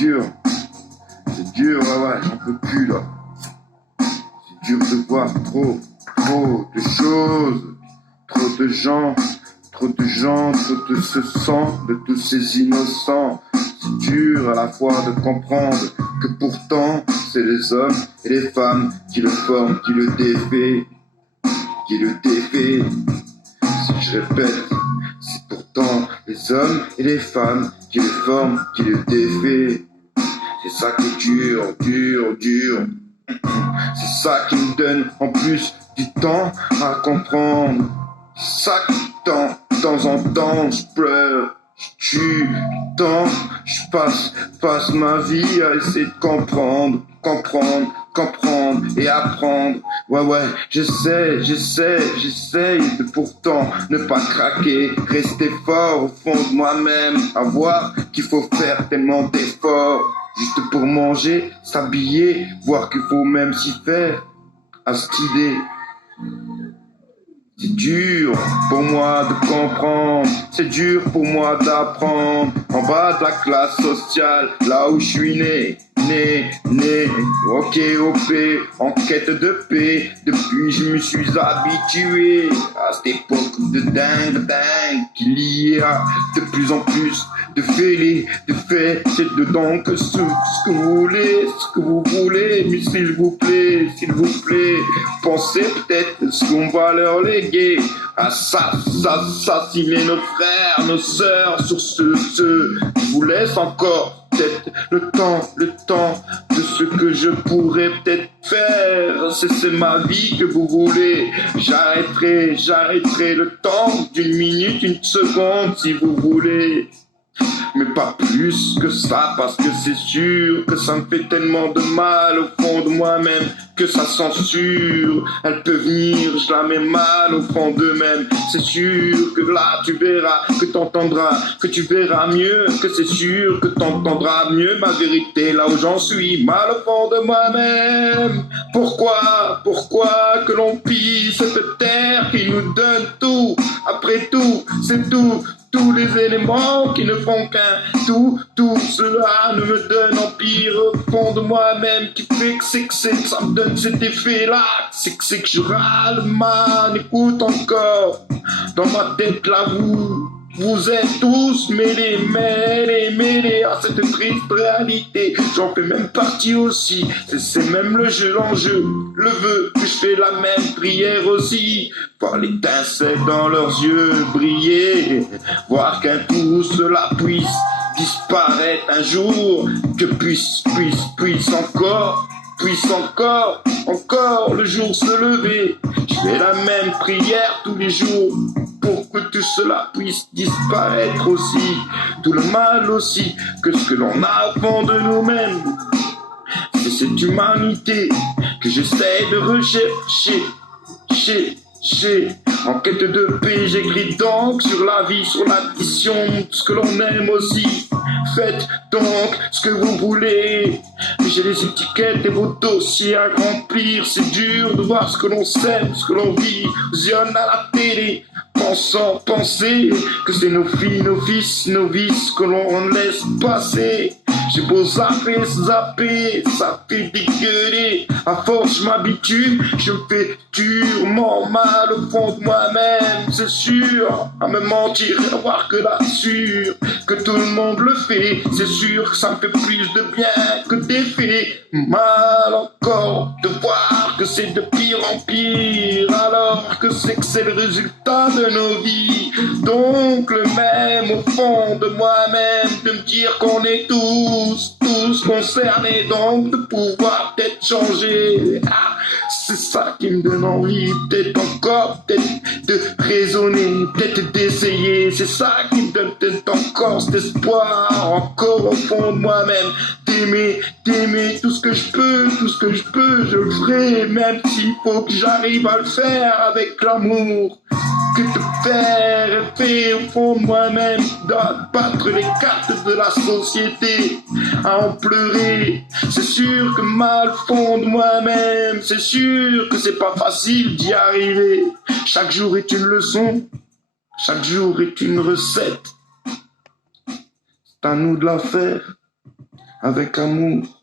dur, c'est dur, ouais, j'en peux plus là. C'est dur de voir trop de choses, trop de gens, trop de ce sang, de tous ces innocents. C'est dur à la fois de comprendre que pourtant c'est les hommes et les femmes qui le forment, qui le défait. Si je répète, c'est pourtant les hommes et les femmes qui le forment, qui le défait. C'est ça qui est dur. C'est ça qui me donne en plus du temps à comprendre. C'est ça qui de temps en temps, je pleure, je tue, tant, je passe ma vie à essayer de comprendre et apprendre. Ouais, j'essaie de pourtant ne pas craquer, rester fort au fond de moi-même, à voir qu'il faut faire tellement d'efforts, juste pour manger, s'habiller, voir qu'il faut même s'y faire, à cette idée. C'est dur pour moi de comprendre, c'est dur pour moi d'apprendre, en bas de la classe sociale, là où je suis né, ok, en quête de paix, depuis je me suis habitué à cette époque de dingue, qu'il y a de plus en plus de faits, c'est dedans que ce que vous voulez, mais s'il vous plaît, pensez peut-être ce qu'on va leur léguer, assassiner nos frères, nos sœurs, sur ce, je vous laisse encore peut-être le temps de ce que je pourrais peut-être faire. C'est ma vie que vous voulez. J'arrêterai le temps d'une minute, une seconde si vous voulez. Mais pas plus que ça, parce que c'est sûr que ça me fait tellement de mal au fond de moi-même que sa censure, elle peut venir, je la mets mal au fond d'eux-mêmes. C'est sûr que là tu verras, que t'entendras, que tu verras mieux, que c'est sûr que t'entendras mieux ma vérité là où j'en suis, mal au fond de moi-même. Pourquoi que l'on pille cette terre qui nous donne tout, après tout, c'est tout. Tous les éléments qui ne font qu'un, tout cela ne me donne empire au fond de moi-même, qui fait que ça me donne cet effet-là, c'est que je râle, man, écoute encore, dans ma tête là vous êtes tous mêlés à cette triste réalité. J'en fais même partie aussi. C'est même le jeu, l'enjeu, le vœu que je fais la même prière aussi. Voir l'étincelle dans leurs yeux briller, voir qu'un coup cela puisse disparaître un jour, que puisse encore le jour se lever. Je fais la même prière tous les jours pour que tout cela puisse disparaître aussi, tout le mal aussi, que ce que l'on a au fond de nous-mêmes. C'est cette humanité que j'essaie de rechercher, en quête de paix, j'écris donc sur la vie, sur l'addition, ce que l'on aime aussi. Faites donc ce que vous voulez, mais j'ai les étiquettes et vos dossiers à remplir. C'est dur de voir ce que l'on sème, ce que l'on vit, visionne à la télé, penser que c'est nos filles, nos fils, nos vices que l'on laisse passer. J'ai beau zapper, ça fait dégueuler. À force je m'habitue, je me fais durement mal au fond de moi-même, c'est sûr. À me mentir et à voir que la sûre, que tout le monde le fait, c'est sûr que ça me fait plus de bien que d'effet. Mal encore de voir que c'est de pire en pire, alors que c'est le résultat de nos vies. Donc le même au fond de moi-même, de me dire qu'on est tous concernés, donc de pouvoir peut-être changer. C'est ça qui me donne envie, peut-être encore, peut-être de raisonner, peut-être d'essayer. C'est ça qui me donne peut-être encore cet espoir, encore au fond de moi-même, d'aimer tout ce que je peux, tout ce que je peux, je le ferai, même s'il faut que j'arrive à le faire avec l'amour que te faire rêver au fond de moi-même, d'abattre les cartes de la société, à en pleurer. C'est sûr que mal fond de moi-même, c'est sûr que c'est pas facile d'y arriver. Chaque jour est une leçon, chaque jour est une recette. C'est à nous de la faire avec amour.